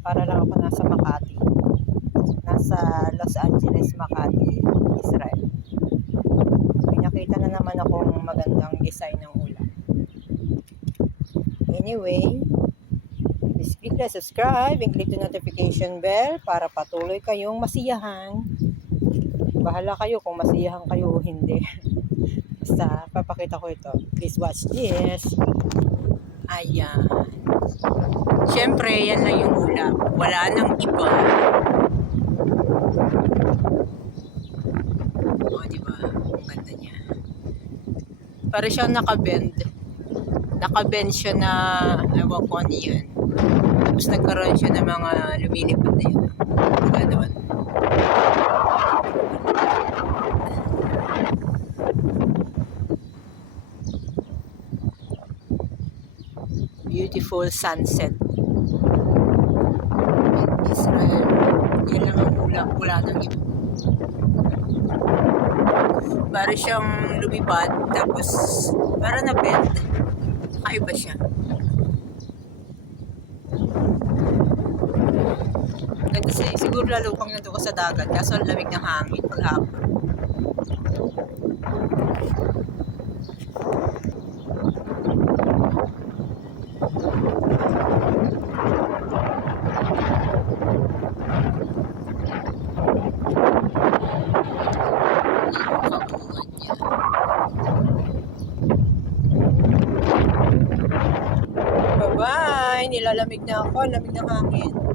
Para lang ako nasa Makati. Nasa Los Angeles, Makati, Israel. May nakita na naman akong magandang design ng ulam. Anyway, please click the subscribe and click the notification bell para patuloy kayong masiyahan. Bahala kayo kung masiyahan kayo o hindi. Basta papakita ko ito. Please watch this. Ayan. Siyempre, yan lang yung ulam. Wala nang iba. O, diba? Ang ganda niya. Para siyang nakabend. Nakabend siya na, ewan ko ano yun. Tapos nagkaroon siya ng mga lumilipad na yun. Ganoon. Beautiful sunset. In Israel. Yan lang ang ulam. Wala nang iba. Para siyang lumipad. Tapos, para na-bend. Kakaiba siya. Kasi siguro lalo pang nandun ka sa dagat. Kaso ang lamig ng hangin paghapon. Bye-bye! Nilalamig na ako. Lamig ng hangin.